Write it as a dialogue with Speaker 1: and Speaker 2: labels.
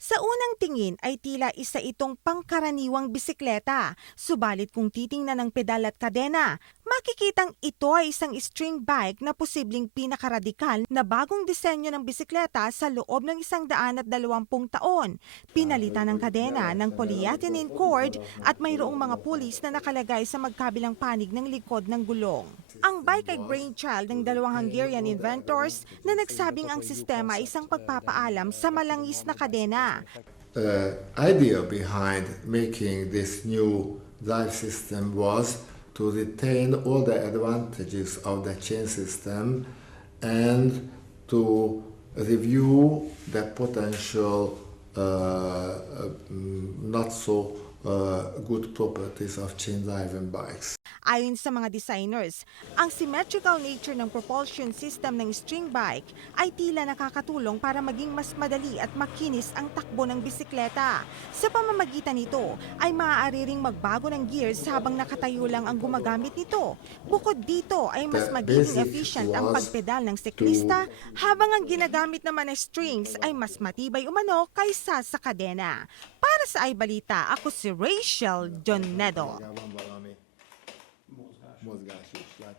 Speaker 1: Sa unang tingin ay tila isa itong pangkaraniwang bisikleta. Subalit kung titingnan ng pedal at kadena, makikitang ito ay isang string bike na posibleng pinakaradikal na bagong disenyo ng bisikleta sa loob ng isang daan at dalawampung taon. Pinalitan ng kadena ng polyethylene cord at mayroong mga pulis na nakalagay sa magkabilang panig ng likod ng gulong. Ang bike ay brainchild ng dalawang Hungarian inventors na nagsabing ang sistema ay isang pagpapaalam sa malangis na kadena.
Speaker 2: The idea behind making this new drive system was to retain all the advantages of the chain system and to review the potential uh, uh, mm, not so uh, good properties of chain driven bikes.
Speaker 1: Ayon sa mga designers, ang symmetrical nature ng propulsion system ng string bike ay tila nakakatulong para maging mas madali at makinis ang takbo ng bisikleta. Sa pamamagitan nito ay maaari ring magbago ng gears habang nakatayo lang ang gumagamit nito. Bukod dito ay mas magiging efficient ang pagpedal ng siklista habang ang ginagamit naman na strings ay mas matibay umano kaysa sa kadena. Para sa iBalita, ako si Rachel Donedo.
Speaker 2: Mozgású.